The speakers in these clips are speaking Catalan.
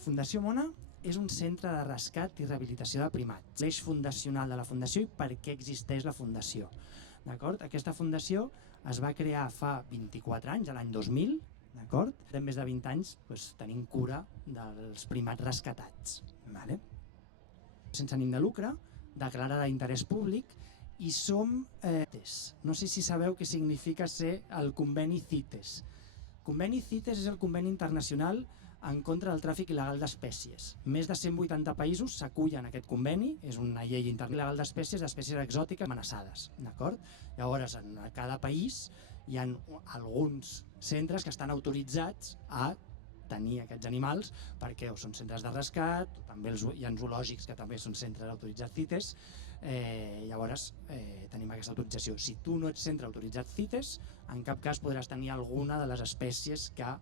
Fundació Mona és un centre de rescat i rehabilitació de primats. L'eix fundacional de la Fundació i per què existeix la Fundació. Aquesta fundació es va crear fa 24 anys, l'any 2000, de més de 20 anys tenim cura dels primats rescatats. Sense ànim de lucre, declarada d'interès públic, i som no sé si sabeu què significa ser el conveni CITES. Conveni CITES és el conveni internacional en contra del tràfic il·legal d'espècies. Més de 180 països s'acullen a aquest conveni, és una llei internacional d'espècies exòtiques amenaçades. Llavors, en cada país hi ha alguns centres que estan autoritzats a tenir aquests animals perquè o són centres de rescat, o també hi ha zoològics que també són centres autoritzats CITES. Llavors tenim aquesta autorització. Si tu no ets centre autoritzat CITES, en cap cas podràs tenir alguna de les espècies que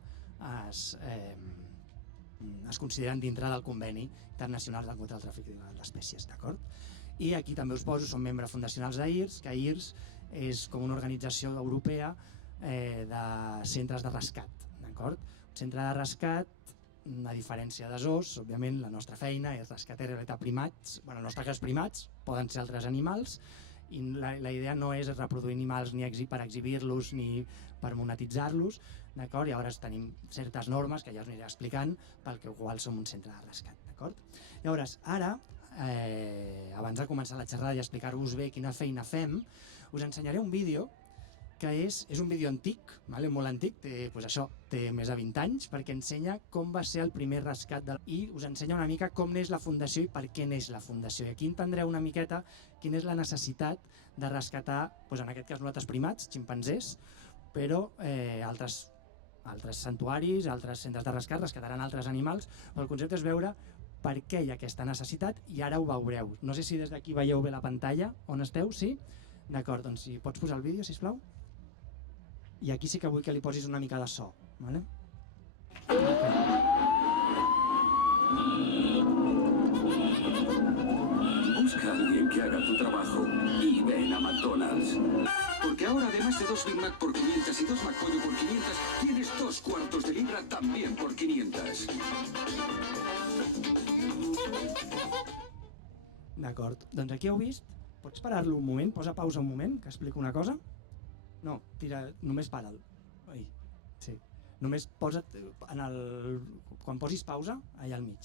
es consideren dintre del conveni internacional contra el tràfic d'espècies. I aquí també us poso, som membres fundacionals d'IRS, que IRS és com una organització europea de centres de rescat. Un centre de rescat, a diferència de zoos, òbviament la nostra feina és rescatar i rehabilitar primats, en el nostre cas primats, poden ser altres animals, i la idea no és reproduir animals ni per exhibir-los ni per monetitzar-los. Llavors tenim certes normes que ja us aniré explicant pel qual som un centre de rescat. Llavors, ara, abans de començar la xerrada i explicar-vos bé quina feina fem, us ensenyaré un vídeo que és un vídeo antic, molt antic, té més de 20 anys, perquè ensenya com va ser el primer rescat i us ensenya una mica com neix la Fundació i per què neix la Fundació. I aquí entendreu una miqueta quina és la necessitat de rescatar, en aquest cas nosaltres primats, ximpanzés, però altres santuaris, altres centres de rescat rescataran altres animals, però el concepte és veure per què hi ha aquesta necessitat i ara ho veureu. No sé si des d'aquí veieu bé la pantalla, on esteu, sí? D'acord, doncs si pots posar el vídeo, sisplau. I aquí sí que vull que li posis una mica de so. Busca a alguien que haga tu trabajo y ven a McDonald's. Porque ahora, además de 2 Big Mac por 500 y 2 McPollo por 500, tienes 2 cuartos de libra también por 500. D'acord, doncs aquí heu vist. Pots parar-lo un moment? Posa pausa un moment, que explico una cosa. No, tira, només para'l. Sí. Només posa't, quan posis pausa, allà al mig.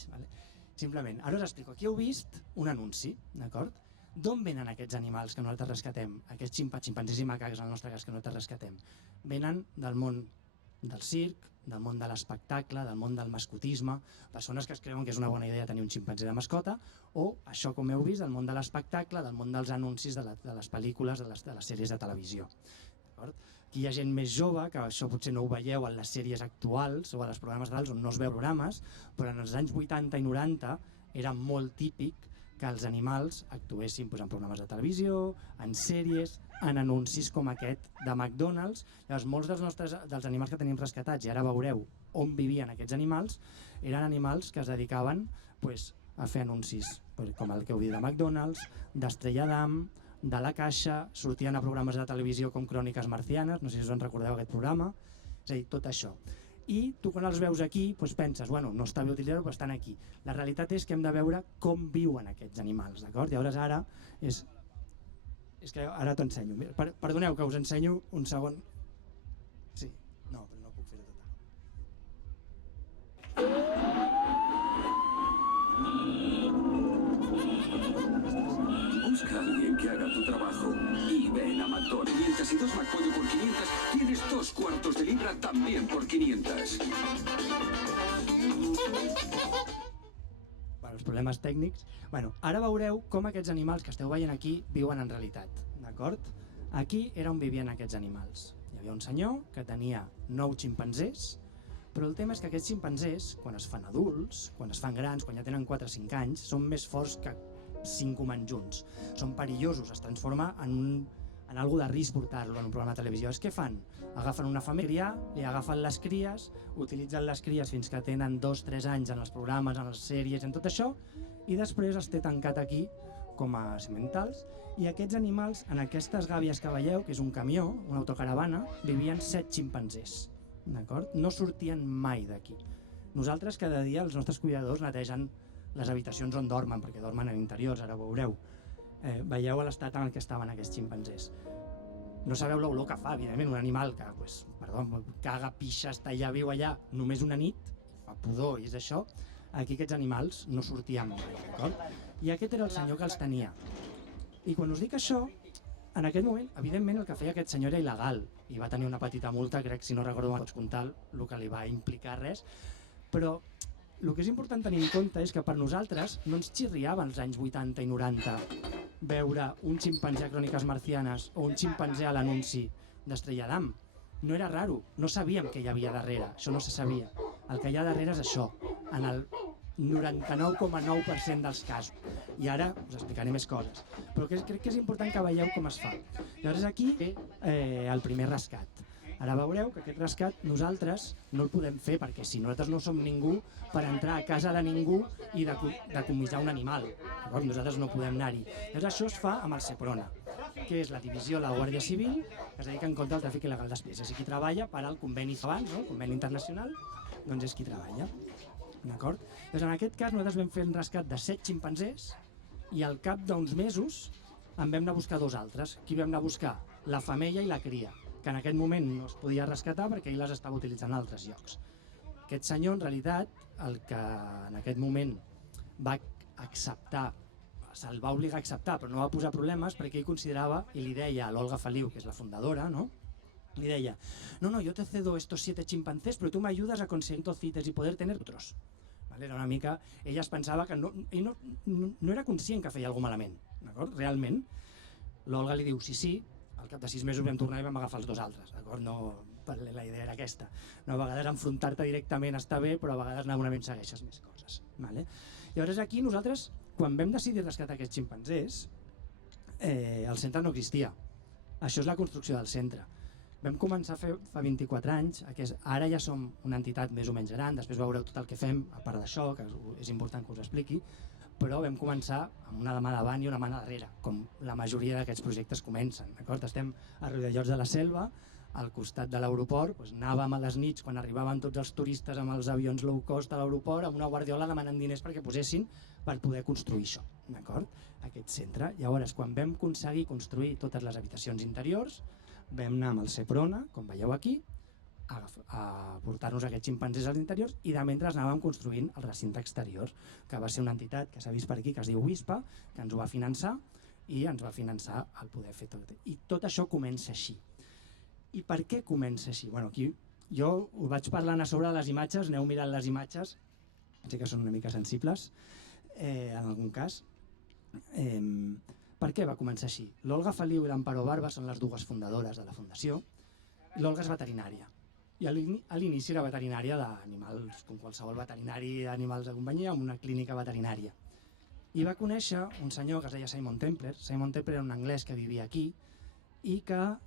Simplement, ara us explico. Aquí heu vist un anunci, d'acord? D'on venen aquests animals que nosaltres rescatem? Aquests ximpanzés i macacs, en el nostre cas, que nosaltres rescatem. Venen del món del circ, del món de l'espectacle, del món del mascotisme, persones que es creuen que és una bona idea tenir un ximpanzé de mascota, o això, com heu vist, del món de l'espectacle, del món dels anuncis de les pel·lícules, de les sèries de televisió. Aquí hi ha gent més jove, que això potser no ho veieu en les sèries actuals o en els programes reals on no es veu programes, però en els anys 80 i 90 era molt típic que els animals actuessin en programes de televisió, en sèries, en anuncis com aquest de McDonald's. Llavors, molts dels animals que tenim rescatats, i ara veureu on vivien aquests animals, eren animals que es dedicaven a fer anuncis, com el que heu dit de McDonald's, d'Estrella Damm, de La Caixa, sortien a programes de televisió com Cròniques Marcianes, no sé si us en recordeu aquest programa, és a dir, tot això. I tu quan els veus aquí penses, no està bé utilitzar-ho, però estan aquí. La realitat és que hem de veure com viuen aquests animals, d'acord? Llavors ara és que ara t'ho ensenyo. Perdoneu que us ensenyo un segon. Sí, no, però no puc fer-ho tot ara. Busca a alguien que haga tu trabajo y ven a McDonald's. 500 y 2 McPollo por 500, tienes 2 cuartos de libra también por 500. Els problemes tècnics. Ara veureu com aquests animals que esteu veient aquí viuen en realitat, d'acord? Aquí era on vivien aquests animals. Hi havia un senyor que tenia 9 ximpanzés, però el tema és que aquests ximpanzés, quan es fan adults, quan es fan grans, quan ja tenen 4 o 5 anys, són més forts que 5 humans junts. Són perillosos, es transforma en algo de risc portar-lo en un programa de televisió. Què fan? Agafen una família, li agafen les cries, utilitzen les cries fins que tenen 2 o 3 anys en els programes, en les sèries, en tot això, i després es té tancat aquí com a sementals, i aquests animals, en aquestes gàbies que veieu, que és un camió, una autocaravana, vivien 7 ximpanzés, d'acord? No sortien mai d'aquí. Nosaltres cada dia els nostres cuidadors netegen les habitacions on dormen, perquè dormen en interiors, ara ho veureu. Veieu l'estat en el que estaven aquests ximpanzés. No sabeu l'olor que fa, evidentment, un animal que, caga, pixa, està allà, viu allà, només una nit, fa pudor i és això. Aquí aquests animals no sortien mai, d'acord? I aquest era el senyor que els tenia. I quan us dic això, en aquest moment, evidentment, el que feia aquest senyor era il·legal i va tenir una petita multa, crec, si no recordo, pots comptar el que li va implicar res, però el que és important tenir en compte és que per nosaltres no ens xirriava als anys 80 i 90 veure un ximpanzé a Cròniques Marcianes o un ximpanzé a l'anunci d'Estrella Damm. No era raro, no sabíem què hi havia darrere, això no se sabia. El que hi ha darrere és això, en el 99,9% dels casos. I ara us explicaré més coses. Però crec que és important que veieu com es fa. Llavors aquí el primer rescat. Ara veureu que aquest rescat nosaltres no el podem fer perquè si nosaltres no som ningú per entrar a casa de ningú i decomissar un animal. Nosaltres no podem anar-hi. Llavors això es fa amb el SEPRONA, que és la divisió de la Guàrdia Civil que es dedica en contra del tràfic il·legal d'espècies i qui treballa per al conveni abans, el conveni internacional, doncs és qui treballa. D'acord? Doncs en aquest cas nosaltres vam fer un rescat de 7 ximpanzés i al cap d'uns mesos en vam anar a buscar 2 altres. Qui vam anar a buscar? La femella i la cria, que en aquest moment no es podia rescatar perquè ell les estava utilitzant a altres llocs. Aquest senyor, en realitat, el que en aquest moment va acceptar, se'l va obligar a acceptar, però no va posar problemes perquè ell considerava, i li deia a l'Olga Feliu, que és la fundadora, no? Le decía, no, yo te cedo estos 7 chimpancés, pero tú me ayudas a conseguir tocites y poder tener otros. ¿Vale? Era una mica... Ella es pensava que no era conscient que feia alguna cosa malament, d'acord? Realment. L'Olga li diu, sí, al cap de 6 mesos vam tornar i vam agafar els 2 altres, d'acord? No, la idea era aquesta. No, a vegades enfrontar-te directament està bé, però a vegades normalment segueixes més coses. Vale? Llavors aquí nosaltres, quan vam decidir rescatar aquests ximpanzés, el centre no existia. Això és la construcció del centre. Vam començar a fer fa 24 anys, ara ja som una entitat més o menys gran, després veureu tot el que fem, a part d'això, que és important que us expliqui, però vam començar amb una mà davant i una mà darrere, com la majoria d'aquests projectes comencen. Estem a Riudellots de la Selva, al costat de l'aeroport, anàvem a les nits quan arribaven tots els turistes amb els avions low cost a l'aeroport amb una guardiola demanant diners perquè posessin per poder construir això, aquest centre. Llavors, quan vam aconseguir construir totes les habitacions interiors, vam anar amb el SEPRONA, com veieu aquí, a portar-nos aquests ximpanzés als interiors i de mentre anàvem construint el recinte exterior, que va ser una entitat que s'ha vist per aquí, que es diu WISPA, que ens ho va finançar i ens va finançar el poder fer tot. I tot això comença així. I per què comença així? Aquí jo ho vaig parlant a sobre de les imatges, aneu mirant les imatges, sé que són una mica sensibles en algun cas. Per què va començar així? L'Olga Feliu i l'Amparo Barba són les 2 fundadores de la fundació. L'Olga és veterinària i a l'inici era veterinària d'animals, com qualsevol veterinari d'animals de companyia, amb una clínica veterinària. I va conèixer un senyor que es deia Simon Templer. Simon Templer era un anglès que vivia aquí i que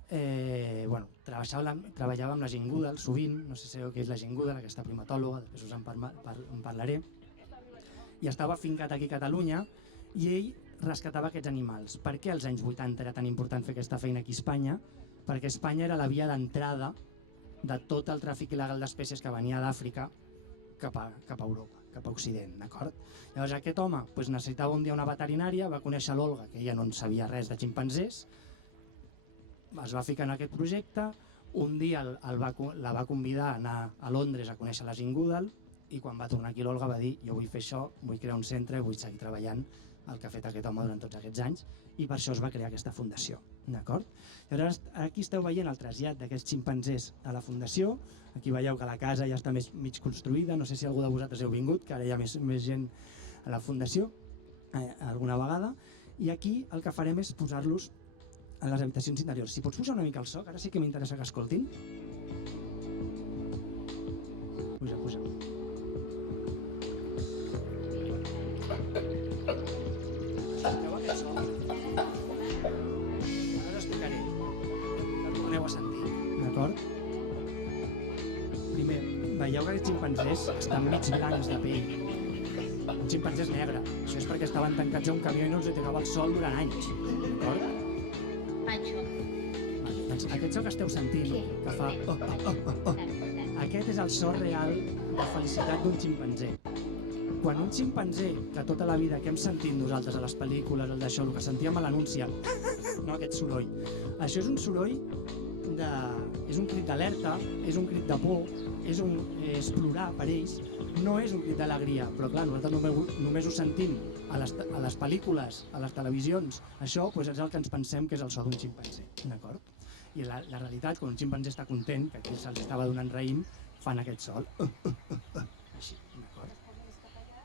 treballava amb la Jane Goodall sovint, no sé si sabeu què és la Jane Goodall, aquesta primatòloga, després us en parlaré, i estava afincat aquí a Catalunya i ell rescatava aquests animals. Per què als anys 80 era tan important fer aquesta feina aquí a Espanya? Perquè Espanya era la via d'entrada de tot el tràfic il·legal d'espècies que venia d'Àfrica cap a Europa, cap a Occident, d'acord? Llavors aquest home necessitava un dia una veterinària, va conèixer l'Olga, que ella no en sabia res de ximpanzés, es va ficar en aquest projecte, un dia la va convidar a anar a Londres a conèixer la Jane Goodall i quan va tornar aquí l'Olga va dir jo vull fer això, vull crear un centre, vull seguir treballant el que ha fet aquest home durant tots aquests anys i per això es va crear aquesta fundació, d'acord? Llavors aquí esteu veient el trasllat d'aquests ximpanzés a la fundació, aquí veieu que la casa ja està mig construïda, no sé si algú de vosaltres heu vingut, que ara hi ha més gent a la fundació alguna vegada, i aquí el que farem és posar-los en les habitacions interiors. Si pots posar una mica el so, que ara sí que m'interessa que escoltin. Puja. Escolteu aquest so? Ara us explicaré. El torneu a sentir, d'acord? Primer, veieu que aquests ximpanzés estan mig blancs de pell. Un ximpanzé és negre. Això és perquè estaven tancats a un camió i no els tocava el sol durant anys, d'acord? Aquest so que esteu sentint, que fa Aquest és el so real de felicitat d'un ximpanzé. Quan un ximpanzé, que tota la vida que hem sentit nosaltres a les pel·lícules, el d'això, el que sentíem a l'anúncia, no aquest soroll, això és un soroll és un crit d'alerta, és un crit de por, és plorar per ells, no és un crit d'alegria, però clar, nosaltres només ho sentim a les pel·lícules, a les televisions, això és el que ens pensem que és el so d'un ximpanzé, d'acord? I la realitat, quan un ximpanzé està content, que aquí se'ls estava donant raïm, fan aquest so. Així, d'acord?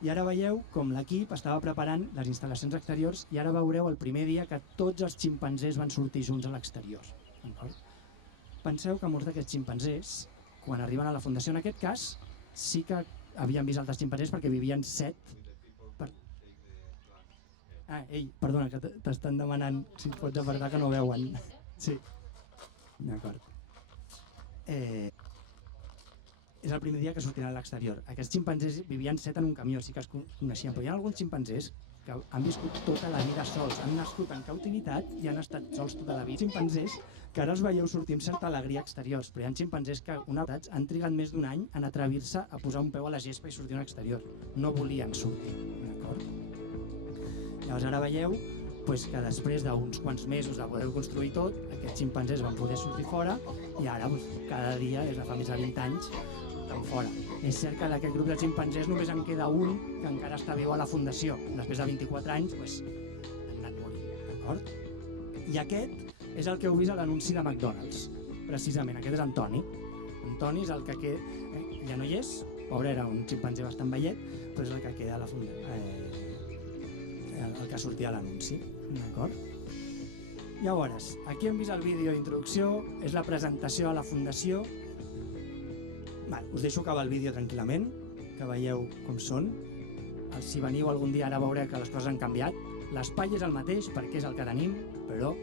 I ara veieu com l'equip estava preparant les instal·lacions exteriors i ara veureu el primer dia que tots els ximpanzés van sortir junts a l'exterior. Penseu que molts d'aquests ximpanzés, quan arriben a la fundació, en aquest cas, sí que havien vist altres ximpanzés perquè vivien 7. Perdona, que t'estan demanant si et pots apartar que no veuen. Sí, d'acord. És el primer dia que sortiran a l'exterior. Aquests ximpanzés vivien 7 en un camió, sí que es coneixien, però hi ha alguns ximpanzés que han viscut tota la vida sols, han nascut en cautivitat i han estat sols tota la vida. Ximpanzés que ara els veieu sortir amb certa alegria exteriors, però hi ha ximpanzés que han trigat més d'un any en atrevir-se a posar un peu a la gespa i sortir a l'exterior. No volien sortir, d'acord? Llavors ara veieu que després d'uns quants mesos de poder construir tot, aquests ximpanzés van poder sortir fora i ara cada dia, des de fa més de 20 anys, estan fora. És cert que d'aquest grup de ximpanzés només en queda un que encara està viu a la fundació. Després de 24 anys han anat morint, d'acord? I aquest és el que heu vist a l'anunci de McDonald's, precisament. Aquest és en Toni. En Toni és el que ja no hi és, pobre, era un ximpanzé bastant vellet, però és el que queda a la fundació. El que sortia a l'anunci, d'acord? Llavors, aquí hem vist el vídeo d'introducció, és la presentació a la fundació. Us deixo acabar el vídeo tranquil·lament, que veieu com són. Si veniu algun dia ara veureu que les coses han canviat. L'espai és el mateix perquè és el que tenim, però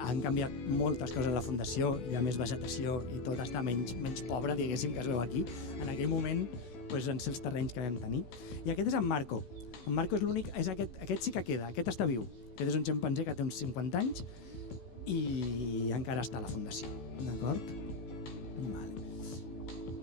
han canviat moltes coses a la fundació, hi ha més vegetació i tot està menys pobre, diguéssim, que es veu aquí. En aquell moment van ser els terrenys que vam tenir. I aquest és en Marco. En Marco és l'únic, aquest sí que queda, aquest està viu. Aquest és un ximpanzé que té uns 50 anys i encara està a la fundació, d'acord?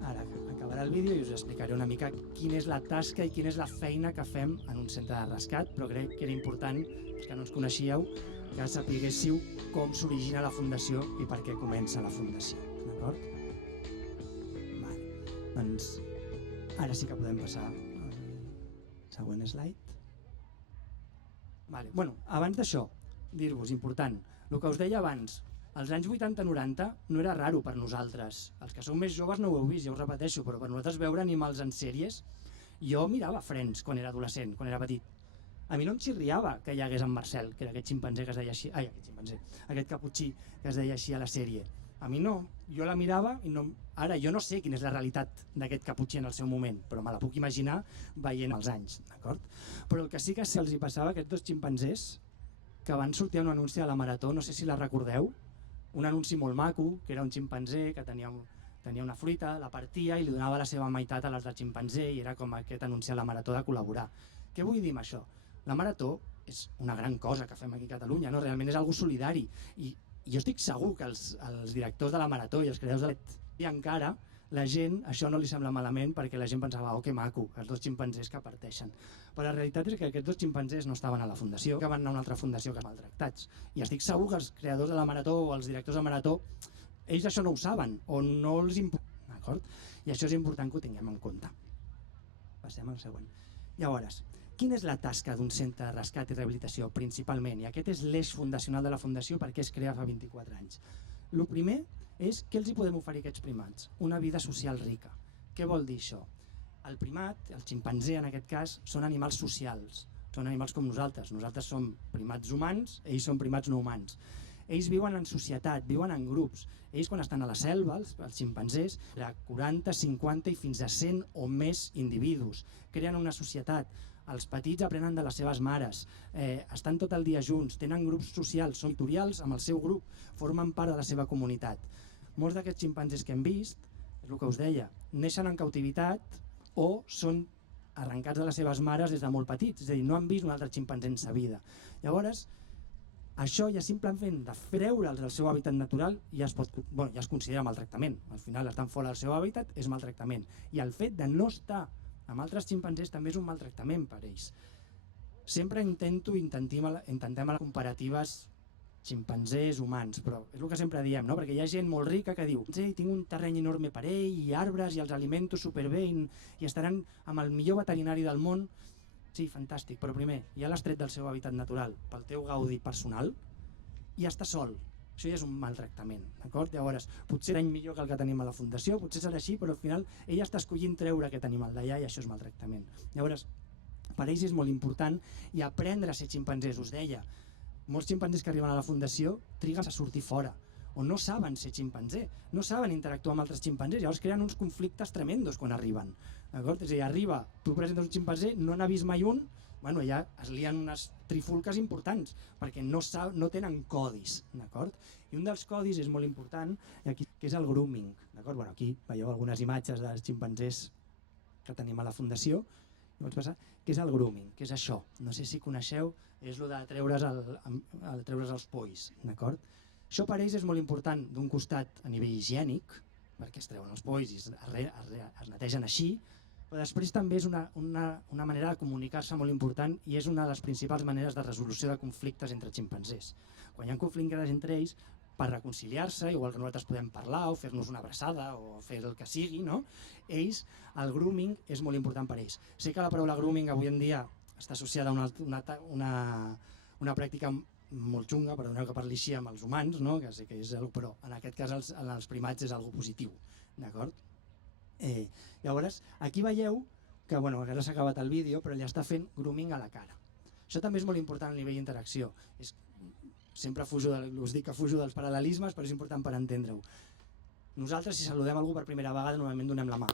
Ara acabarà el vídeo i us explicaré una mica quina és la tasca i quina és la feina que fem en un centre de rescat, però crec que era important, els que no ens coneixíeu, que sapiguéssiu com s'origina la fundació i per què comença la fundació, d'acord? Doncs ara sí que podem passar al següent slide. Abans d'això, dir-vos, important, el que us deia abans, als anys 80-90 no era raro per nosaltres. Els que sou més joves no ho heu vist, ja us repeteixo, però per nosaltres veure animals en sèries... Jo mirava Friends quan era adolescent, quan era petit. A mi no em xirriava que hi hagués en Marcel, que era aquest ximpanzé que es deia així... aquest caputxí que es deia així a la sèrie. A mi no, jo la mirava i no... Ara, jo no sé quina és la realitat d'aquest caputxí en el seu moment, però me la puc imaginar veient els anys, d'acord? Però el que sí que se'ls hi passava a aquests dos ximpanzés que van sortir a un anunci de la Marató, no sé si la recordeu, un anunci molt maco, que era un ximpanzé que tenia una fruita, la partia i li donava la seva meitat a l'altre ximpanzé i era com aquest anunci a la Marató de col·laborar. Què vull dir amb això? La Marató és una gran cosa que fem aquí a Catalunya, no? Realment és algo solidari i jo estic segur que els directors de la Marató i els creadors de i encara la gent això no li sembla malament perquè la gent pensava, oh que maco, els dos ximpanzés que parteixen. Però la realitat és que aquests dos ximpanzés no estaven a la fundació, que van anar a una altra fundació que maltractats. I estic segur que els creadors de la Marató o els directors de Marató, ells això no ho saben o no els importa, d'acord? I això és important que ho tinguem en compte. Passem al següent. Llavors, quina és la tasca d'un centre de rescat i rehabilitació principalment? I aquest és l'eix fundacional de la fundació perquè es crea fa 24 anys. El primer és què els hi podem oferir a aquests primats? Una vida social rica. Què vol dir això? El primat, el ximpanzé en aquest cas, són animals socials. Són animals com nosaltres. Nosaltres som primats humans, ells són primats no humans. Ells viuen en societat, viuen en grups. Ells quan estan a la selva, els ximpanzés, de 40, 50 i fins a 100 o més individus. Creen una societat. Els petits aprenen de les seves mares, estan tot el dia junts, tenen grups socials, són tutorials amb el seu grup, formen part de la seva comunitat. Molts d'aquests ximpanzés que hem vist, és el que us deia, neixen en cautivitat o són arrencats de les seves mares des de molt petits, és a dir, no han vist un altre ximpanzé en sa vida. Llavors, Això ja simplement de treure'ls del seu hàbitat natural ja es considera maltractament. Al final estan fora del seu hàbitat, és maltractament. I el fet de no estar amb altres ximpanzés també és un maltractament per ells. Sempre intentem a les comparatives ximpanzés humans, però és el que sempre diem, no? Perquè hi ha gent molt rica que diu tinc un terreny enorme per ell, i arbres, i els alimento superbé, i estaran amb el millor veterinari del món. Sí, fantàstic, però primer, ja l'has tret del seu hàbitat natural pel teu gaudi personal i ja està sol. Això ja és un maltractament, d'acord? Llavors, potser serà millor que el que tenim a la fundació, potser serà així, però al final ella està escollint treure aquest animal d'allà i això és maltractament. Llavors, per ells és molt important i aprendre a ser ximpanzés, us deia, molts ximpanzés que arriben a la fundació triguen a sortir fora, o no saben ser ximpanzé, no saben interactuar amb altres ximpanzés, llavors creen uns conflictes tremendos quan arriben. D'acord? És a dir, arriba, tu presentes un ximpanzé, no n'ha vist mai un, bueno, ja es lien unes trifulques importants, perquè no tenen codis, d'acord? I un dels codis és molt important, que és el grooming, d'acord? Bueno, aquí veieu algunes imatges dels ximpanzés que tenim a la fundació, què és el grooming, què és això? No sé si coneixeu, és el de treure's els polls, d'acord? Això per ells és molt important, d'un costat a nivell higiènic, perquè es treuen els polls i es netegen així, però després també és una manera de comunicar-se molt important i és una de les principals maneres de resolució de conflictes entre ximpanzés. Quan hi ha conflictes entre ells, per reconciliar-se, igual que nosaltres podem parlar o fer-nos una abraçada o fer el que sigui, no? Ells, el grooming és molt important per ells. Sé que la paraula grooming avui en dia està associada a una pràctica molt xunga, perdoneu que parli així amb els humans, no? Que sé que és però en aquest cas en els primats és algo positiu, d'acord? Llavors, aquí veieu que, bueno, ara s'ha acabat el vídeo, però ella està fent grooming a la cara. Això també és molt important a nivell d'interacció. Sempre us dic que fujo dels paral·lelismes, però és important per entendre-ho. Nosaltres, si saludem algú per primera vegada, normalment donem la mà.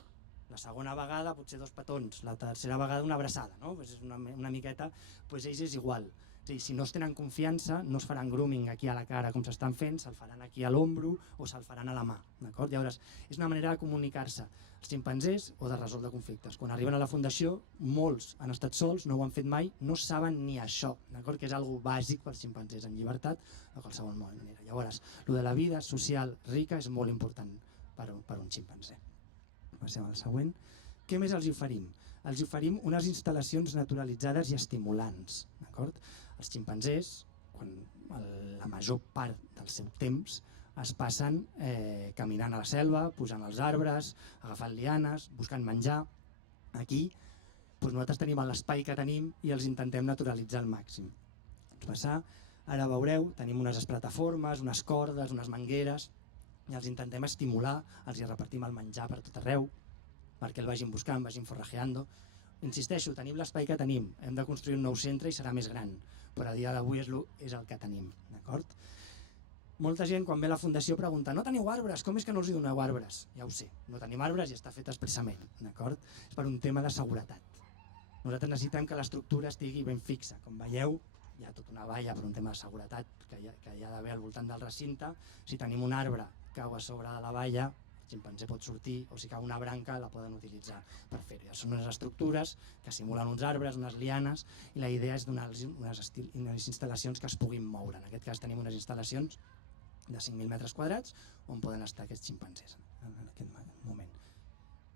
La segona vegada, potser 2 petons. La tercera vegada, una abraçada, no? Pues és una miqueta, pues ells és igual. És a dir, si no es tenen confiança, no es faran grooming aquí a la cara com s'estan fent, se'l faran aquí a l'ombro o se'l faran a la mà, d'acord? Llavors, és una manera de comunicar-se els ximpanzés o de resoldre conflictes. Quan arriben a la fundació, molts han estat sols, no ho han fet mai, no saben ni això, d'acord? Que és algo bàsic pels ximpanzés, en llibertat, de qualsevol manera. Llavors, lo de la vida social rica és molt important per un ximpanzé. Passem al següent. Què més els oferim? Els oferim unes instal·lacions naturalitzades i estimulants, d'acord? Els ximpanzés, quan la major part del seu temps es passen caminant a la selva, pujant als arbres, agafant lianes, buscant menjar. Aquí nosaltres tenim l'espai que tenim i els intentem naturalitzar al màxim. Ara veureu, tenim unes plataformes, unes cordes, unes mangueres, i els intentem estimular, els hi repartim el menjar per tot arreu, perquè el vagin buscant, vagin forrajeando. Insisteixo, tenim l'espai que tenim, hem de construir un nou centre i serà més gran, però a dia d'avui és el que tenim, d'acord? Molta gent quan ve a la fundació pregunta no teniu arbres, com és que no els doneu arbres? Ja ho sé, no tenim arbres i està fet expressament, d'acord? És per un tema de seguretat. Nosaltres necessitem que l'estructura estigui ben fixa, com veieu, hi ha tota una valla per un tema de seguretat que hi ha d'haver al voltant del recinte. Si tenim un arbre que cau a sobre de la valla, el ximpanzé pot sortir, o si cau una branca la poden utilitzar per fer-ho. Són unes estructures que simulen uns arbres, unes lianes, i la idea és donar-los unes instal·lacions que es puguin moure. En aquest cas tenim unes instal·lacions de 5.000 metres quadrats on poden estar aquests ximpanzés en aquest moment.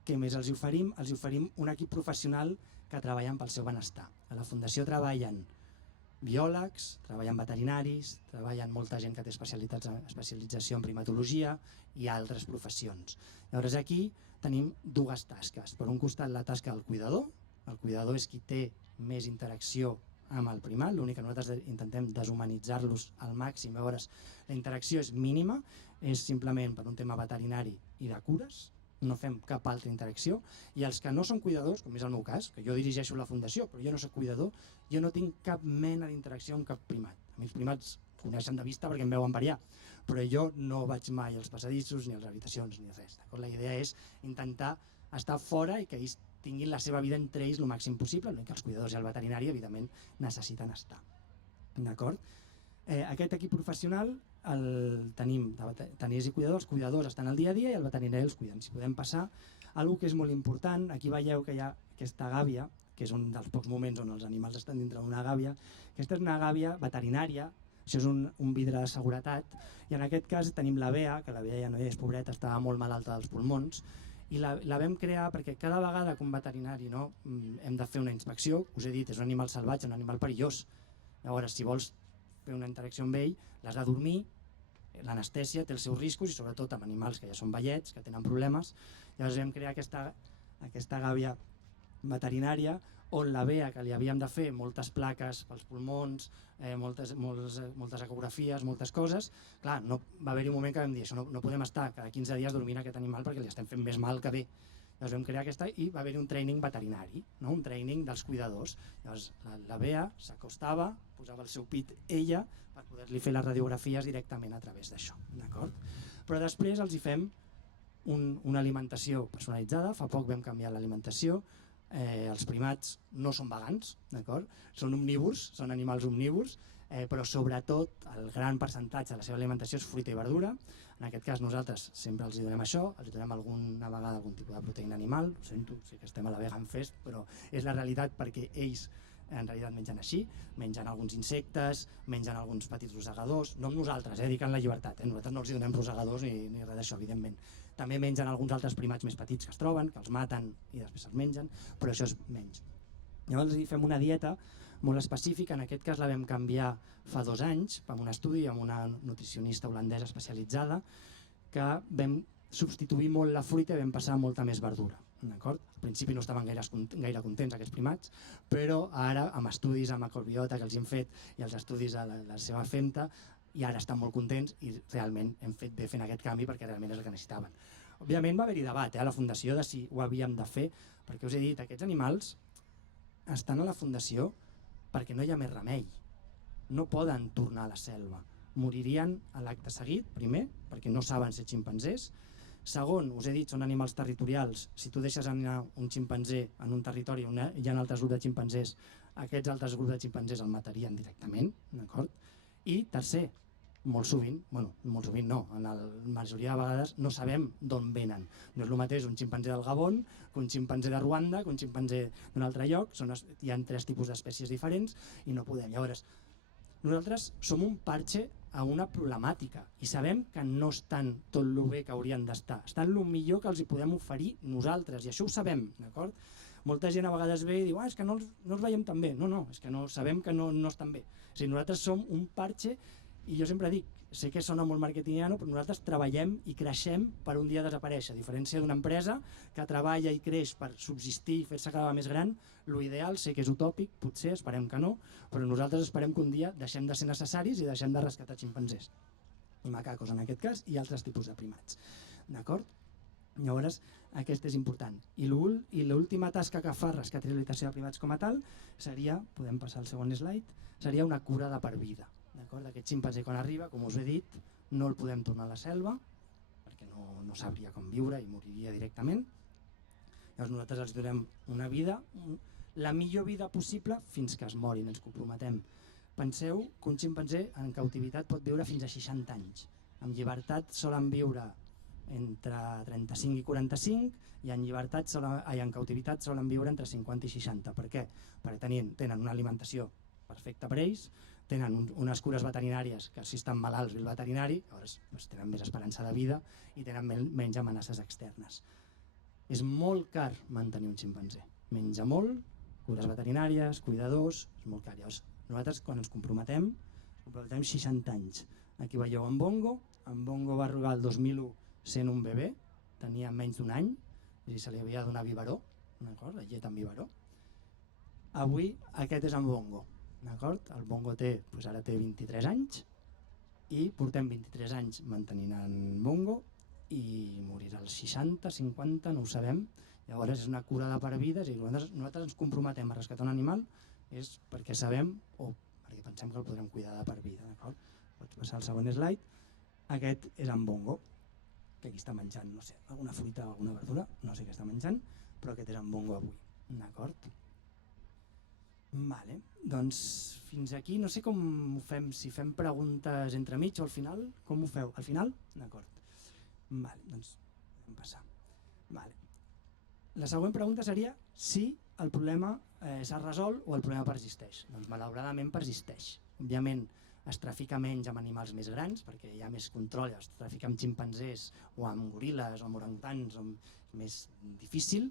Què més els oferim? Els oferim un equip professional que treballen pel seu benestar. A la fundació treballen biòlegs, treballen veterinaris, treballen molta gent que té especialització en primatologia i altres professions. Llavors aquí tenim 2 tasques. Per un costat la tasca del cuidador. El cuidador és qui té més interacció amb el primat, l'únic que nosaltres intentem deshumanitzar-los al màxim. Llavors la interacció és mínima, és simplement per un tema veterinari i de cures, no fem cap altra interacció, i els que no són cuidadors, com és el meu cas, que jo dirigeixo la fundació, però jo no soc cuidador, jo no tinc cap mena d'interacció amb cap primat. A mi els primats coneixen de vista perquè em veuen per allà, però jo no vaig mai als passadissos, ni a les habitacions, ni res. La idea és intentar estar fora i que ells tinguin la seva vida entre ells el màxim possible, que els cuidadors i el veterinari, evidentment, necessiten estar. D'acord? Aquest equip professional el tenim de veterinaris i cuidadors. Els cuidadors estan al dia a dia i el veterinari els cuiden. Si podem passar, una cosa que és molt important, aquí veieu que hi ha aquesta gàbia, que és un dels pocs moments on els animals estan dintre d'una gàbia. Aquesta és una gàbia veterinària Això és un vidre de seguretat, i en aquest cas tenim la Bea, que la Bea ja no hi és, pobreta, estava molt malalta dels pulmons, i la vam crear perquè cada vegada que un veterinari hem de fer una inspecció, us he dit, és un animal salvatge, un animal perillós. Llavors, si vols fer una interacció amb ell, l'has de dormir, l'anestèsia té els seus riscos, i sobretot amb animals que ja són vellets, que tenen problemes. Llavors vam crear aquesta gàbia veterinària on la Bea, que li havíem de fer moltes plaques pels pulmons, moltes ecografies, moltes coses, clar, va haver-hi un moment que vam dir això no podem estar cada 15 dies dormint aquest animal perquè li estem fent més mal que bé. Llavors vam crear aquesta i va haver-hi un training veterinari, un training dels cuidadors. Llavors la Bea s'acostava, posava el seu pit ella per poder-li fer les radiografies directament a través d'això, d'acord? Però després els hi fem una alimentació personalitzada, fa poc vam canviar l'alimentació. Els primats no són vegans, d'acord? Són omnívors, són animals omnívors, però sobretot el gran percentatge de la seva alimentació és fruita i verdura. En aquest cas nosaltres sempre els donem això, els donem alguna vegada algun tipus de proteïna animal, ho sento, sí que estem a la Vegan Fest, però és la realitat perquè ells en realitat mengen així, mengen alguns insectes, mengen alguns petits rosegadors, no amb nosaltres, dic en la llibertat, nosaltres no els donem rosegadors ni res d'això, evidentment. També mengen alguns altres primats més petits que es troben, que els maten i després se'ls mengen, però això és menys. Llavors fem una dieta molt específica, en aquest cas la vam canviar fa 2 anys, amb un estudi amb una nutricionista holandesa especialitzada, que vam substituir molt la fruita i vam passar a molta més verdura. Al principi no estaven gaire contents aquests primats, però ara amb estudis amb macrobiota que els hem fet i els estudis a la seva femta, i ara estan molt contents i realment hem fet bé fent aquest canvi perquè realment és el que necessitaven. Òbviament va haver-hi debat a la Fundació de si ho havíem de fer, perquè us he dit, aquests animals estan a la Fundació perquè no hi ha més remei, no poden tornar a la selva, moririen a l'acte seguit, primer, perquè no saben ser ximpanzés. Segon, us he dit, són animals territorials, si tu deixes anar un ximpanzé en un territori on hi ha altres grups de ximpanzés, aquests altres grups de ximpanzés el matarien directament, d'acord? I tercer, molt sovint no, en la majoria de vegades no sabem d'on venen. No és el mateix un ximpanzé del Gabon que un ximpanzé de Ruanda, que un ximpanzé d'un altre lloc, hi ha 3 tipus d'espècies diferents i no podem. Llavors, nosaltres som un parche a una problemàtica i sabem que no estan tot el bé que haurien d'estar, estan el millor que els hi podem oferir nosaltres i això ho sabem, d'acord? Molta gent a vegades ve i diu és que no els veiem tan bé. No, és que sabem que no estan bé. O sigui, nosaltres som un parche i jo sempre dic, sé que sona molt marketingiano, però nosaltres treballem i creixem per un dia desaparèixer. A diferència d'una empresa que treballa i creix per subsistir i fer-se cada vegada més gran, l'ideal sé que és utòpic, potser, esperem que no, però nosaltres esperem que un dia deixem de ser necessaris i deixem de rescatar ximpanzés. I macacos en aquest cas i altres tipus de primats. D'acord? Llavors, aquest és important. I l'última tasca que fa Rescat i Rehabilitació de Primats com a tal seria, podem passar al següent slide, seria una cura de per vida. Aquest ximpanzé quan arriba, com us he dit, no el podem tornar a la selva perquè no sabria com viure i moriria directament. Llavors nosaltres els donem una vida, la millor vida possible fins que es morin, ens comprometem. Penseu que un ximpanzé en cautivitat pot viure fins a 60 anys. En llibertat solen viure entre 35 i 45 i en cautivitat solen viure entre 50 i 60. Per què? Perquè tenen una alimentació perfecta per ells, tenen unes cures veterinàries que si estan malalts ve el veterinari, llavors tenen més esperança de vida i tenen menys amenaces externes. És molt car mantenir un ximpanzé, menja molt, cures veterinàries, cuidadors, és molt car. Llavors nosaltres quan ens comprometem 60 anys. Aquí veieu en Bongo va arribar el 2001 sent un bebè, tenia menys d'1 any, i se li havia de donar biberó, la llet amb biberó. Avui aquest és en Bongo. El Bongo ara té 23 anys i portem 23 anys mantenint en Bongo i morirà als 60, 50, no ho sabem. Llavors és una cura de per vida, és a dir, nosaltres ens comprometem a rescatar un animal és perquè sabem o perquè pensem que el podrem cuidar de per vida. Pots passar al següent slide. Aquest és en Bongo, que aquí està menjant, no sé, alguna fruita o alguna verdura, no sé què està menjant, però aquest és en Bongo avui, d'acord? Vale, doncs fins aquí, no sé com ho fem, si fem preguntes entremig o al final, com ho feu? Al final? D'acord. Vale, doncs podem passar. Vale. La següent pregunta seria si el problema s'ha resolt o el problema persisteix. Doncs malauradament persisteix. Òbviament es trafica menys amb animals més grans perquè hi ha més control, es trafica amb ximpanzés o amb goril·les o amb orangutans, més difícil,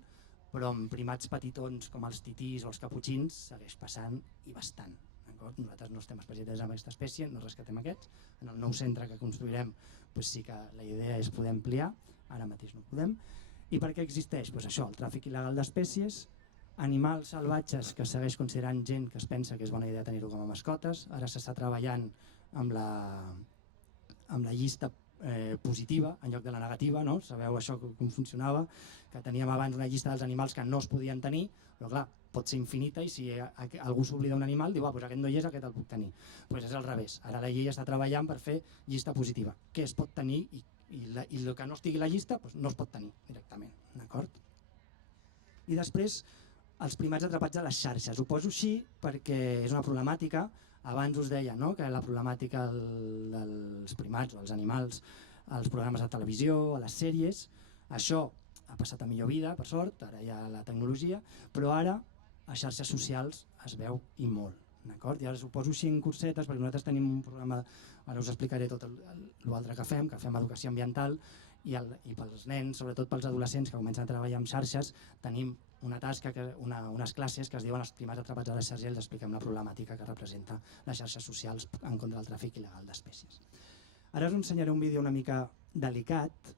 però amb primats petitons com els titís o els caputxins segueix passant i bastant. Nosaltres no estem especialitzats en aquesta espècie, no rescatem aquests. En el nou centre que construirem sí que la idea és poder ampliar, ara mateix no podem. I per què existeix? Això, el tràfic il·legal d'espècies, animals salvatges que segueix considerant gent que es pensa que és bona idea tenir-ho com a mascotes. Ara s'està treballant amb la llista positiva en lloc de la negativa, no? Sabeu això com funcionava, que teníem abans una llista dels animals que no es podien tenir, però clar, pot ser infinita i si algú s'oblida un animal diu aquest no hi és, aquest el puc tenir. És al revés, ara la llei està treballant per fer llista positiva, què es pot tenir i el que no estigui a la llista no es pot tenir directament, d'acord? I després els primats atrapats a les xarxes, ho poso així perquè és una problemàtica. Abans us deia que la problemàtica dels primats o els animals als programes de televisió, a les sèries, això ha passat a millor vida, per sort, ara hi ha la tecnologia, però ara a xarxes socials es veu i molt. I ara us ho poso així en cursetes perquè nosaltres tenim un programa, ara us explicaré tot l'altre que fem educació ambiental i pels nens, sobretot pels adolescents que comencen a treballar amb xarxes, tenim una tasca, unes classes que es diuen els primats atrapats a les xarxes i els expliquem la problemàtica que representa les xarxes socials en contra del tràfic il·legal d'espècies. Ara us ensenyaré un vídeo una mica delicat,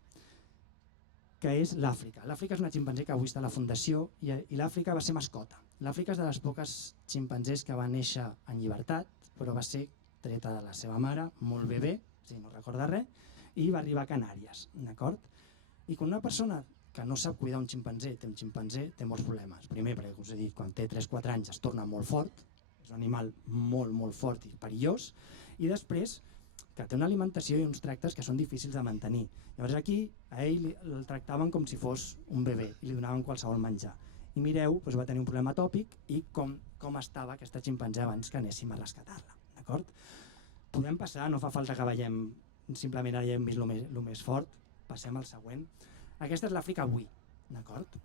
que és l'Àfrica. L'Àfrica és una ximpanzé que avui està a la fundació i l'Àfrica va ser mascota. L'Àfrica és de les poques ximpanzés que va néixer en llibertat, però va ser treta de la seva mare, molt bebè, si no recorda res, i va arribar a Canàries, d'acord? I quan una persona que no sap cuidar un ximpanzé té molts problemes. Primer, perquè, com us he dit, quan té 3-4 anys es torna molt fort, és un animal molt, molt fort i perillós, i després que té una alimentació i uns tractes que són difícils de mantenir. Llavors aquí a ell el tractaven com si fos un bebè i li donaven qualsevol menjar. I mireu, va tenir un problema atòpic i com estava aquesta ximpanzé abans que anéssim a rescatar-la. Podem passar, no fa falta que veiem, simplement ara ja hem vist el més fort, passem al següent. Aquesta és l'Àfrica avui, d'acord?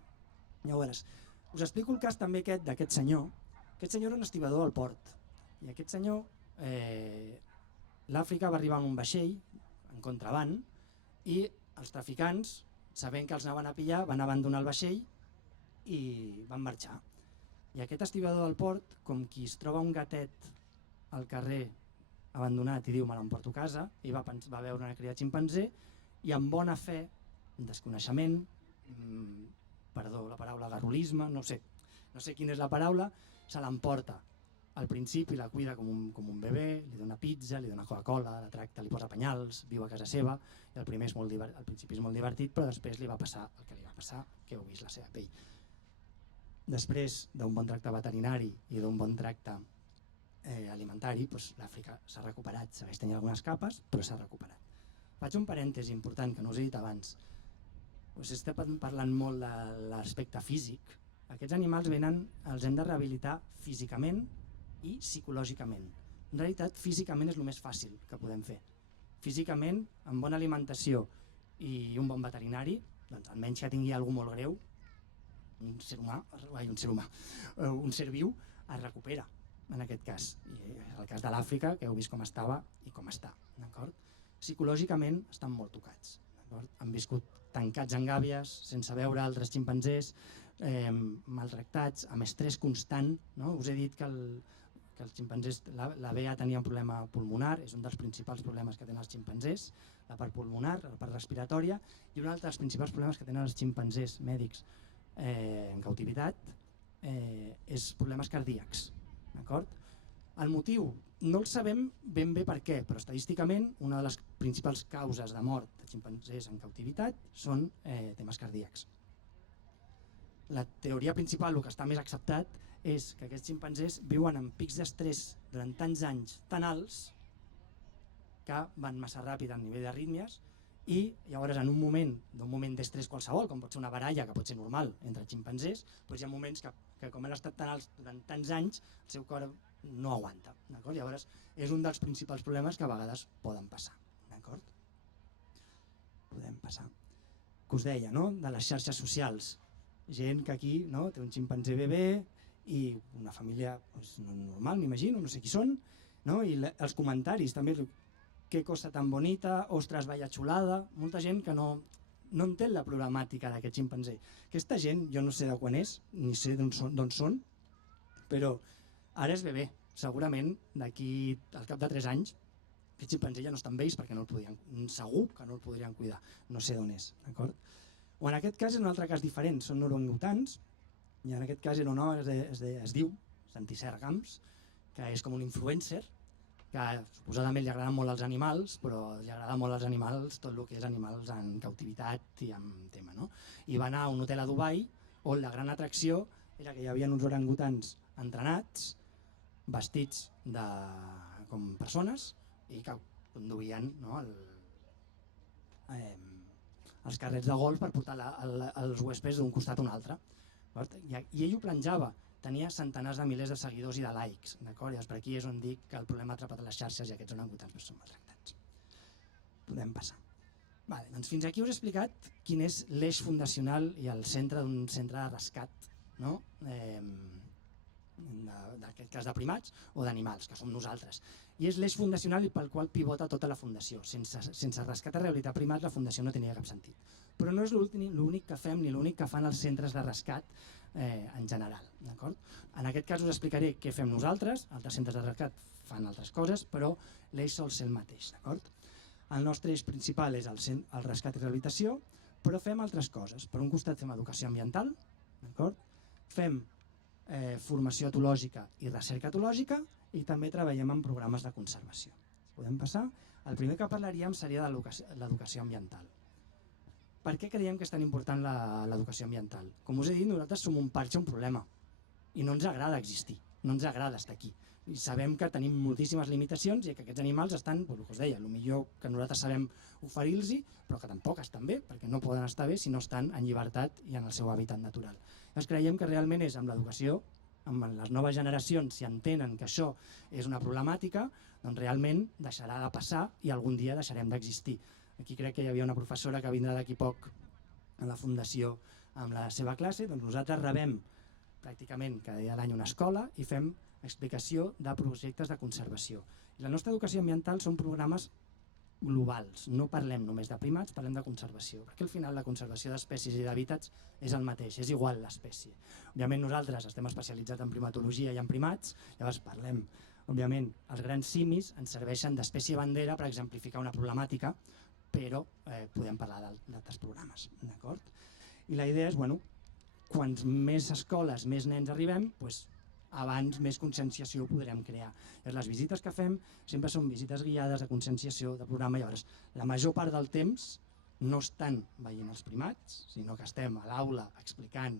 Llavors, us explico el cas també d'aquest senyor. Aquest senyor era un estibador del port i aquest senyor, l'Àfrica va arribar en un vaixell, en contraband, i els traficants, sabent que els anaven a pillar, van abandonar el vaixell i van marxar. I aquest estibador del port, com qui es troba un gatet al carrer abandonat i diu me l'emporto a casa, i va veure una cria de ximpanzé i amb bona fe, desconeixement, perdó, la paraula garolisme, no sé quina és la paraula, se l'emporta. Al principi la cuida com un bebè, li dona pizza, li dona Coca-Cola, la tracta, li posa penyals, viu a casa seva, i al principi és molt divertit, però després li va passar el que li va passar, que heu vist la seva pell. Després d'un bon tracte veterinari i d'un bon tracte alimentari, l'Àfrica s'ha recuperat, segueix tenint algunes capes, però s'ha recuperat. Faig un parèntesi important que no us he dit abans. Estem parlant molt de l'aspecte físic. Aquests animals els hem de rehabilitar físicament i psicològicament. En realitat, físicament és el més fàcil que podem fer. Físicament, amb bona alimentació i un bon veterinari, doncs almenys que tingui alguna cosa molt greu, un ser viu es recupera, en aquest cas. I en el cas de l'Àfrica, que heu vist com estava i com està. Psicològicament estan molt tocats. Han viscut tancats en gàbies, sense veure altres ximpanzés, maltractats, amb estrès constant. Us he dit que els ximpanzés, la Bea tenia un problema pulmonar, és un dels principals problemes que tenen els ximpanzés, la part pulmonar, la part respiratòria, i un altre dels principals problemes que tenen els ximpanzés mèdics en cautivitat és problemes cardíacs. El motiu no el sabem ben bé per què, però estadísticament una de les principals causes de mort de ximpanzés en cautivitat són temes cardíacs. La teoria principal, el que està més acceptat, és que aquests ximpanzés viuen en pics d'estrès durant tants anys tan alts que van massa ràpid a nivell d'arrítmies i llavors en un moment d'estrès qualsevol, com pot ser una baralla, que pot ser normal entre ximpanzés, hi ha moments que com han estat tan alts durant tants anys, el seu cor no aguanta. Llavors és un dels principals problemes que a vegades poden passar. Podem passar. Que us deia, de les xarxes socials. Gent que aquí té un ximpanzé bebè i una família normal, m'imagino, no sé qui són, no? I els comentaris també, que cosa tan bonita, ostres, vaya xulada, molta gent que no entén la problemàtica d'aquest ximpanzé. Aquesta gent, jo no sé de quan és, ni sé d'on són, però ara és bebè. Segurament d'aquí al cap de 3 anys aquest ximpanzé ja no està amb ells perquè no el podrien, segur que no el podrien cuidar, no sé d'on és, d'acord? O en aquest cas és un altre cas diferent, són orangutans, i en aquest cas era un home, es diu Santiago Gams, que és com un influencer, que suposadament li agraden molt els animals, però li agrada molt als animals tot el que és animals en cautivitat i en tema, no? I va anar a un hotel a Dubai on la gran atracció era que hi havia uns orangutans entrenats, vestits com persones i que conduïen, no, els carrets de golf per portar els huéspedes d'un costat a un altre. I ell ho penjava, tenia centenars de milers de seguidors i de likes, d'acord? I per aquí és on dic que el problema ha atrapat a les xarxes i aquests orangutans són maltractats. Podem passar. Vale, doncs fins aquí us he explicat quin és l'eix fundacional i el centre d'un centre de rescat, no? D'aquest cas de primats o d'animals, que som nosaltres. I és l'eix fundacional pel qual pivota tota la fundació. Sense rescat a rehabilitar primats la fundació no tenia cap sentit. Però no és l'únic que fem ni l'únic que fan els centres de rescat en general. En aquest cas us explicaré què fem nosaltres, altres centres de rescat fan altres coses, però l'eix sol ser el mateix. El nostre eix principal és el rescat i rehabilitació, però fem altres coses. Per un costat fem educació ambiental, fem formació etològica i recerca etològica i també treballem en programes de conservació. Podem passar? El primer que parlaríem seria de l'educació ambiental. Per què creiem que és tan important l'educació ambiental? Com us he dit, nosaltres som un parche, un problema, i no ens agrada existir, no ens agrada estar aquí. I sabem que tenim moltíssimes limitacions i que aquests animals estan, el que us deia, el millor que nosaltres sabem oferir-los, però que tampoc estan bé, perquè no poden estar bé si no estan en llibertat i en el seu hàbitat natural. Llavors creiem que realment és amb l'educació, amb les noves generacions, si entenen que això és una problemàtica, doncs realment deixarà de passar i algun dia deixarem d'existir. Aquí crec que hi havia una professora que vindrà d'aquí poc a la Fundació amb la seva classe, doncs nosaltres rebem pràcticament cada dia a l'any una escola i fem explicació de projectes de conservació. I la nostra educació ambiental són programes globals, no parlem només de primats, parlem de conservació, perquè al final la conservació d'espècies i d'hàbitats és el mateix, és igual l'espècie. Òbviament nosaltres estem especialitzats en primatologia i en primats, llavors parlem, òbviament els grans simis ens serveixen d'espècie bandera per exemplificar una problemàtica, però podem parlar d'altres programes, d'acord? I la idea és, bueno, quants més escoles, més nens arribem, doncs abans més conscienciació podrem crear. Les visites que fem sempre són visites guiades de conscienciació, de programa, llavors la major part del temps no estan veient els primats, sinó que estem a l'aula explicant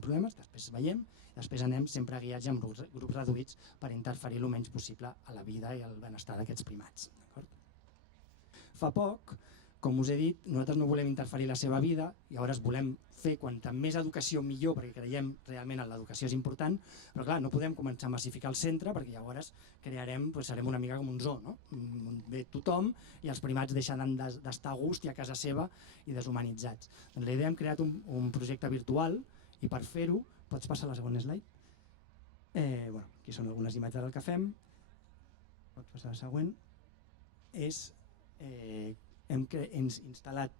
problemes, després veiem, després anem sempre guiats amb grups reduïts per interferir el menys possible a la vida i al benestar d'aquests primats. Fa poc, com us he dit, nosaltres no volem interferir la seva vida, llavors volem fer quanta més educació millor, perquè creiem realment en l'educació és important, però clar, no podem començar a massificar el centre perquè llavors serem una mica com un zoo, no? Ve tothom i els primats deixen d'estar a gust i a casa seva i deshumanitzats. Doncs la idea hem creat un projecte virtual i per fer-ho, pots passar a la segona slide? Aquí són algunes imatges del que fem, pots passar a la següent. Hem instal·lat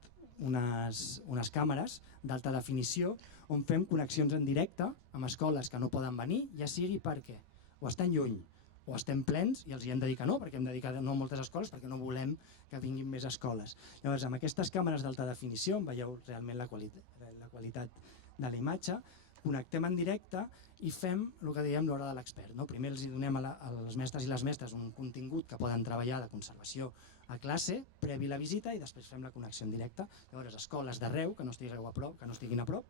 unes càmeres d'alta definició on fem connexions en directe amb escoles que no poden venir, ja sigui perquè o estan lluny o estem plens i els hi hem de dir que no, perquè hem de dir que no a moltes escoles perquè no volem que vinguin més escoles. Llavors, amb aquestes càmeres d'alta definició, on veieu realment la qualitat de la imatge, connectem en directe i fem el que diem l'hora de l'expert. Primer els donem als mestres i les mestres un contingut que poden treballar de conservació a classe, previ la visita, i després fem la connexió en directe. Llavors, escoles d'arreu que no estiguin a prop,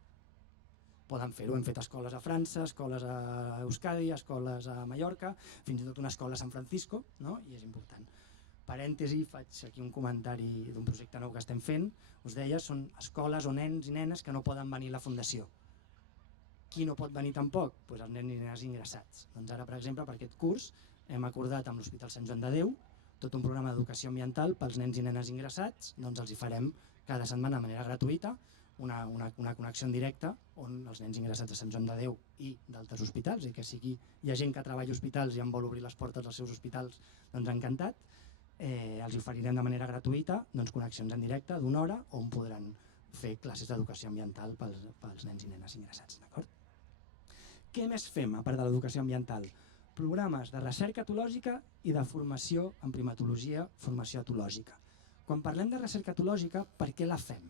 poden fer-ho. Hem fet escoles a França, escoles a Euskadi, escoles a Mallorca, fins i tot una escola a San Francisco, i és important. Parèntesi, faig aquí un comentari d'un projecte nou que estem fent. Us deia, són escoles o nens i nenes que no poden venir a la Fundació. Qui no pot venir tampoc? Doncs els nens i nenes ingressats. Doncs ara, per exemple, per aquest curs hem acordat amb l'Hospital Sant Joan de Déu tot un programa d'educació ambiental pels nens i nenes ingressats, doncs els hi farem cada setmana de manera gratuïta una connexió en directe on els nens ingressats a Sant Joan de Déu i d'altres hospitals, i que sigui hi ha gent que treballa a hospitals i en vol obrir les portes als seus hospitals, doncs encantat, els oferirem de manera gratuïta connexions en directe d'una hora on podran fer classes d'educació ambiental pels nens i nenes ingressats. Què més fem a part de l'educació ambiental? Programes de recerca etològica i de formació en primatologia, formació etològica. Quan parlem de recerca etològica, per què la fem?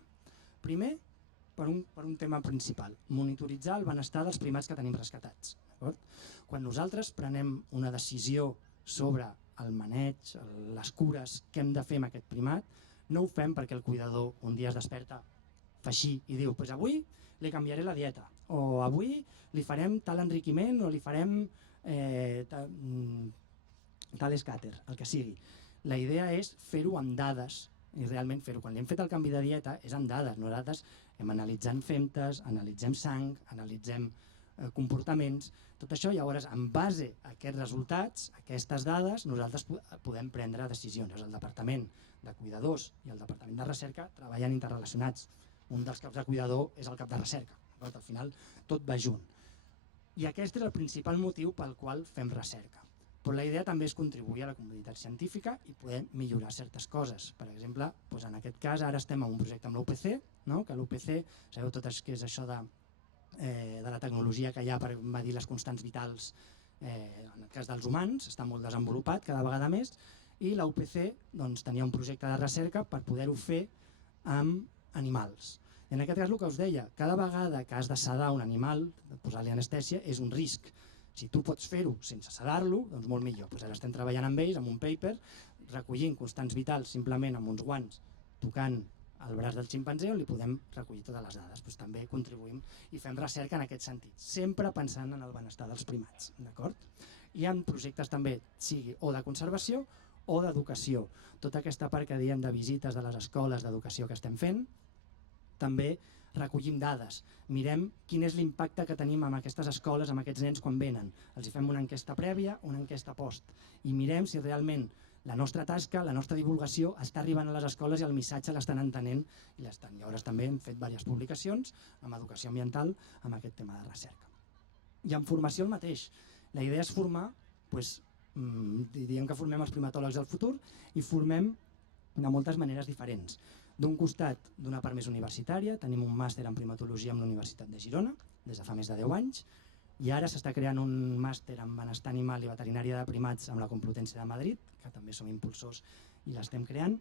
Primer, per un tema principal, monitoritzar el benestar dels primats que tenim rescatats. Quan nosaltres prenem una decisió sobre el maneig, les cures que hem de fer amb aquest primat, no ho fem perquè el cuidador un dia es desperta, fa així i diu pues avui li canviaré la dieta, o avui li farem tal enriquiment o li farem tal escàter, el que sigui. La idea és fer-ho amb dades i realment fer-ho. Quan li hem fet el canvi de dieta és amb dades. Nosaltres hem analitzant femtes, analitzem sang, analitzem comportaments, tot això, llavors en base a aquests resultats, aquestes dades, nosaltres podem prendre decisions. El Departament de Cuidadors i el Departament de Recerca treballen interrelacionats. Un dels caps de cuidador és el cap de recerca. Al final tot va junt. I aquest és el principal motiu pel qual fem recerca. Però la idea també és contribuir a la comunitat científica i poder millorar certes coses. Per exemple, en aquest cas ara estem en un projecte amb l'UPC, que l'UPC, sabeu totes què és això de la tecnologia que hi ha per medir les constants vitals en el cas dels humans, està molt desenvolupat cada vegada més, i la UPC tenia un projecte de recerca per poder-ho fer amb animals. En aquest cas el que us deia, cada vegada que has de sedar un animal, posar-li anestèsia, és un risc. Si tu pots fer-ho sense sedar-lo, doncs molt millor. Ara estem treballant amb ells, amb un paper, recollint constants vitals simplement amb uns guants, tocant el braç del ximpanzé on li podem recollir totes les dades. També contribuïm i fem recerca en aquest sentit, sempre pensant en el benestar dels primats. Hi ha projectes també, sigui o de conservació o d'educació. Tota aquesta part que diem de visites de les escoles d'educació que estem fent, també recollim dades, mirem quin és l'impacte que tenim en aquestes escoles, amb aquests nens quan venen. Els fem una enquesta prèvia, una enquesta post, i mirem si realment la nostra tasca, la nostra divulgació està arribant a les escoles i el missatge l'estan entenent i l'estan. Llavors també hem fet diverses publicacions amb educació ambiental amb aquest tema de recerca. I en formació el mateix. La idea és formar, diem que formem els primatòlegs del futur i formem de moltes maneres diferents. D'un costat, d'una part més universitària, tenim un màster en primatologia amb la Universitat de Girona, des de fa més de 10 anys, i ara s'està creant un màster en benestar animal i veterinària de primats amb la Complutense de Madrid, que també som impulsors i l'estem creant.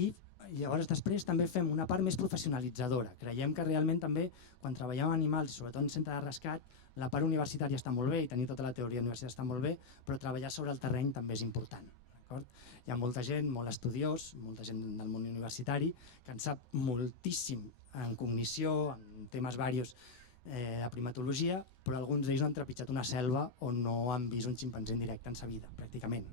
I llavors després també fem una part més professionalitzadora. Creiem que realment també, quan treballem amb animals, sobretot en centre de rescat, la part universitària està molt bé i tenir tota la teoria de universitat està molt bé, però treballar sobre el terreny també és important. Hi ha molta gent, molt estudiós, molta gent del món universitari, que en sap moltíssim en cognició, en temes diversos de primatologia, però alguns d'ells no han trepitjat una selva on no han vist un ximpanzé en directe en sa vida, pràcticament.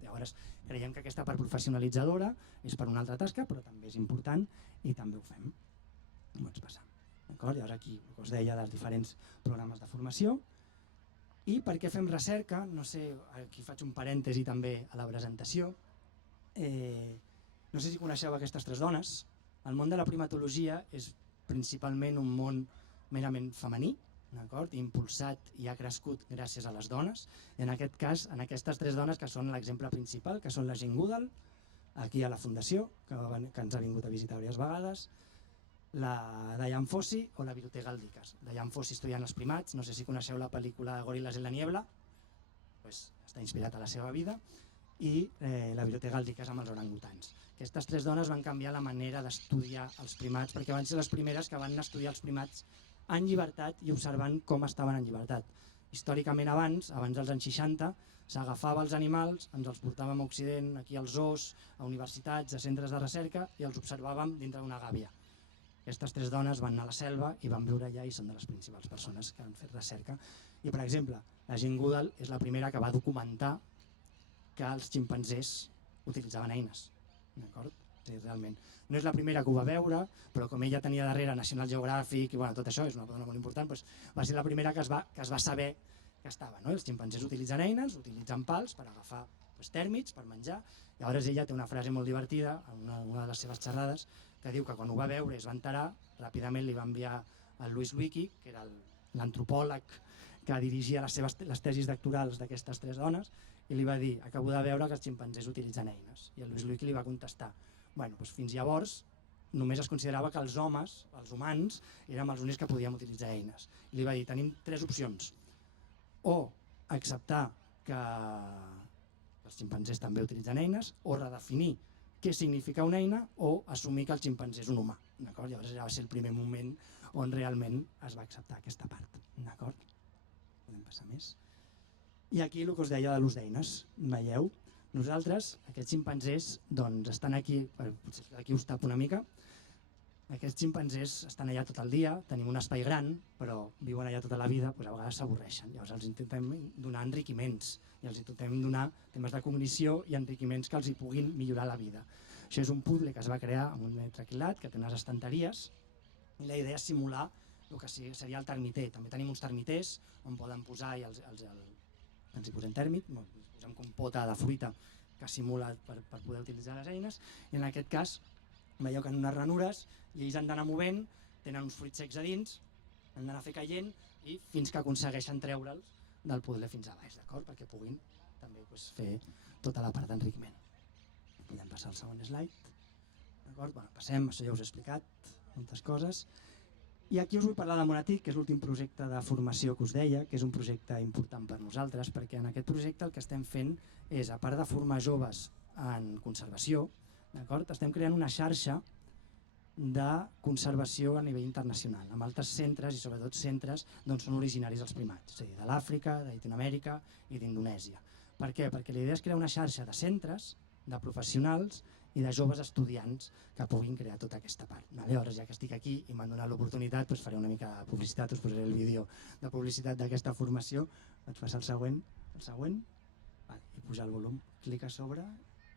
Llavors creiem que aquesta part professionalitzadora és per una altra tasca, però també és important i també ho fem. Ho pots passar. Llavors aquí us deia dels diferents programes de formació. I per què fem recerca? No sé, aquí faig un parèntesi també a la presentació. No sé si coneixeu aquestes tres dones. El món de la primatologia és principalment un món merament femení, impulsat i ha crescut gràcies a les dones. I en aquest cas, en aquestes tres dones que són l'exemple principal, que són la Jane Goodall, aquí a la Fundació, que ens ha vingut a visitar diverses vegades, la Diane Fossey o la Virute Galdicas. Diane Fossey estudiant els primats, no sé si coneixeu la pel·lícula Gorilas en la niebla, està inspirat a la seva vida, i la Virute Galdicas amb els orangutans. Aquestes tres dones van canviar la manera d'estudiar els primats perquè van ser les primeres que van estudiar els primats en llibertat i observant com estaven en llibertat. Històricament abans dels anys 60, s'agafava els animals, ens els portàvem a Occident, aquí als zoos, a universitats, a centres de recerca i els observàvem dintre d'una gàbia. Aquestes tres dones van anar a la selva i van viure allà i són de les principals persones que han fet recerca. I, per exemple, la Jane Goodall és la primera que va documentar que els ximpanzés utilitzaven eines. Realment. No és la primera que ho va veure, però com ella tenia darrere National Geographic i tot això, és una dona molt important, va ser la primera que es va saber que estava. Els ximpanzés utilitzen eines, utilitzen pals per agafar tèrmits, per menjar. Llavors ella té una frase molt divertida en una de les seves xerrades que diu que quan ho va veure i es va enterar, ràpidament li va enviar el Louis Leakey, que era l'antropòleg que dirigia les tesis doctorals d'aquestes 3 dones, i li va dir: acabo de veure que els ximpanzés utilitzen eines. I el Louis Leakey li va contestar: bueno, doncs fins llavors només es considerava que els homes, els humans, érem els únics que podíem utilitzar eines. I li va dir: tenim 3 opcions. O acceptar que els ximpanzés també utilitzen eines, o redefinir què significa una eina, o assumir que el ximpanzé és un humà. Llavors va ser el primer moment on realment es va acceptar aquesta part. Podem passar més. I aquí el que us deia de l'ús d'eines. Veieu? Nosaltres, aquests ximpanzés, doncs estan aquí, potser aquí us tapo una mica, aquests ximpanzés estan allà tot el dia, tenim un espai gran, però viuen allà tota la vida, doncs a vegades s'avorreixen. Llavors els intentem donar enriquiments i els intentem donar temes de cognició i enriquiments que els hi puguin millorar la vida. Això és un puzzle que es va crear amb un traquilat, que té unes estanteries, i la idea és simular el que seria el termiter. També tenim uns termiters on poden posar, i ens hi posem tèrmic, posem compota de fruita que simula per poder utilitzar les eines, i en aquest cas veieu que en unes ranures i ells han d'anar movent, tenen uns fruits secs a dins, han d'anar fer caient i fins que aconsegueixen treure'ls del puzzle fins a baix, d'acord? Perquè puguin també fer tota la part d'enriquiment. Podem passar al segon slide. D'acord? Passem, això ja us he explicat moltes coses. I aquí us vull parlar del Monatic, que és l'últim projecte de formació que us deia, que és un projecte important per nosaltres, perquè en aquest projecte el que estem fent és, a part de formar joves en conservació, estem creant una xarxa de conservació a nivell internacional, amb altres centres i sobretot centres d'on són originaris els primats, és a dir, de l'Àfrica, de Llatinoamèrica i d'Indonèsia. Per què? Perquè la idea és crear una xarxa de centres, de professionals i de joves estudiants que puguin crear tota aquesta part. Llavors, ja que estic aquí i m'han donat l'oportunitat, faré una mica de publicitat, us posaré el vídeo de publicitat d'aquesta formació. Vaig passar el següent, i pujar el volum, clica a sobre,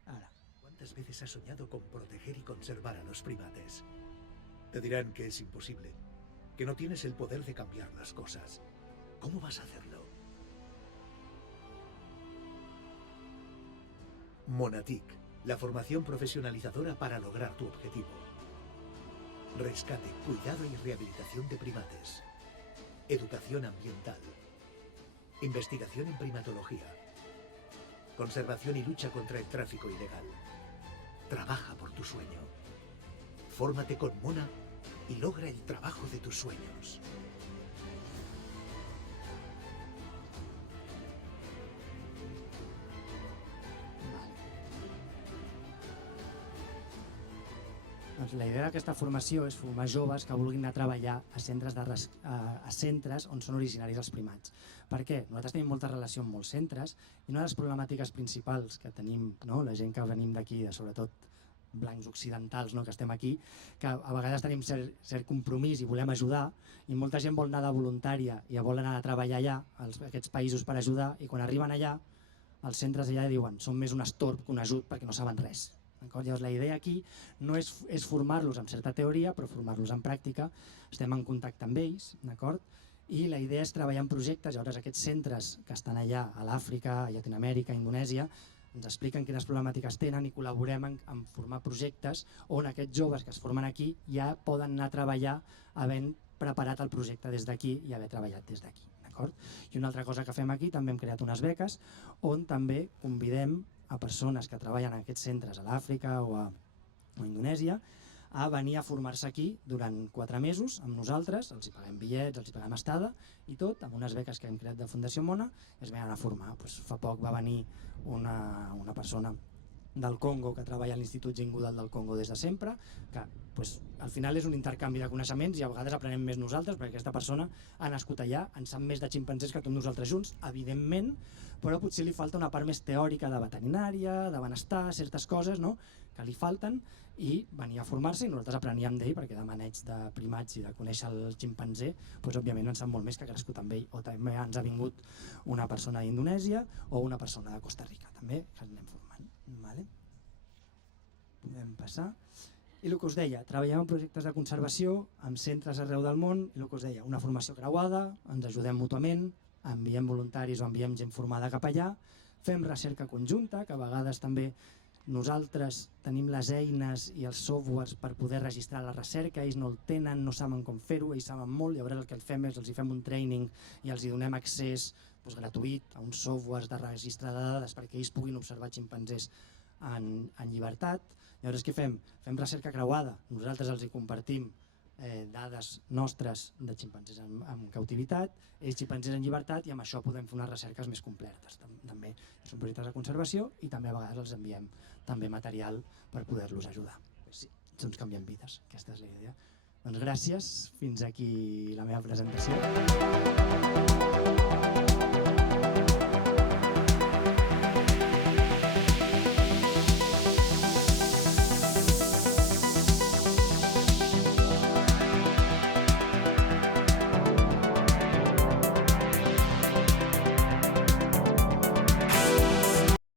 ara. ¿Cuántas veces has soñado con proteger y conservar a los primates? Te dirán que es imposible, que no tienes el poder de cambiar las cosas. ¿Cómo vas a hacerlo? Monatic, la formación profesionalizadora para lograr tu objetivo. Rescate, cuidado y rehabilitación de primates. Educación ambiental. Investigación en primatología. Conservación y lucha contra el tráfico ilegal. Trabaja por tu sueño. Fórmate con Mona y logra el trabajo de tus sueños. La idea d'aquesta formació és formar joves que vulguin anar a treballar a centres on són originaris els primats. Per què? Nosaltres tenim molta relació amb molts centres i una de les problemàtiques principals que tenim, la gent que venim d'aquí, sobretot blancs occidentals, que estem aquí, que a vegades tenim cert compromís i volem ajudar, i molta gent vol anar de voluntària i vol anar a treballar allà, a aquests països per ajudar, i quan arriben allà, els centres allà diuen són més un estorb que un ajut perquè no saben res. Llavors la idea aquí no és formar-los en certa teoria, però formar-los en pràctica. Estem en contacte amb ells, d'acord? I la idea és treballar en projectes. Llavors aquests centres que estan allà a l'Àfrica, a Llatinoamèrica, a Indonèsia, ens expliquen quines problemàtiques tenen i col·laborem en formar projectes on aquests joves que es formen aquí ja poden anar a treballar havent preparat el projecte des d'aquí i haver treballat des d'aquí. I una altra cosa que fem aquí, també hem creat unes beques on també convidem a persones que treballen en aquests centres a l'Àfrica o a Indonèsia a venir a formar-se aquí durant 4 mesos amb nosaltres, els hi paguem bitllets, els hi paguem estada i tot, amb unes beques que hem creat de Fundació Mona, es venen a formar. Fa poc va venir una persona del Congo que treballa a l'Institut Jingudal del Congo des de sempre, que al final és un intercanvi de coneixements i a vegades aprenem més nosaltres perquè aquesta persona ha nascut allà, en sap més de ximpanzés que tots nosaltres junts, evidentment, però potser li falta una part més teòrica de veterinària, de benestar, certes coses que li falten, i venia a formar-se i nosaltres apreníem d'ell perquè de maneig de primats i de conèixer el ximpanzé, òbviament en sap molt més que ha crescut amb ell. O també ens ha vingut una persona d'Indonèsia o una persona de Costa Rica, també, que ens anem formant. Podem passar. I el que us deia, treballem en projectes de conservació amb centres arreu del món, i el que us deia, una formació creuada, ens ajudem mútuament, enviem voluntaris o enviem gent formada cap allà, fem recerca conjunta, que a vegades també nosaltres tenim les eines i els softwares per poder registrar la recerca, ells no el tenen, no saben com fer-ho, ells saben molt, llavors el que fem és els fem un training i els donem accés gratuït a uns softwares de registre de dades perquè ells puguin observar ximpanzés en llibertat. Llavors què fem? Fem recerca creuada, nosaltres els compartim dades nostres de ximpanzés en cautivitat, ells ximpanzés en llibertat, i amb això podem fer unes recerques més completes. També són projectes de conservació i també a vegades els enviem també material per poder-los ajudar. Sí, doncs canviem vides, aquesta és la idea. Doncs gràcies, fins aquí la meva presentació.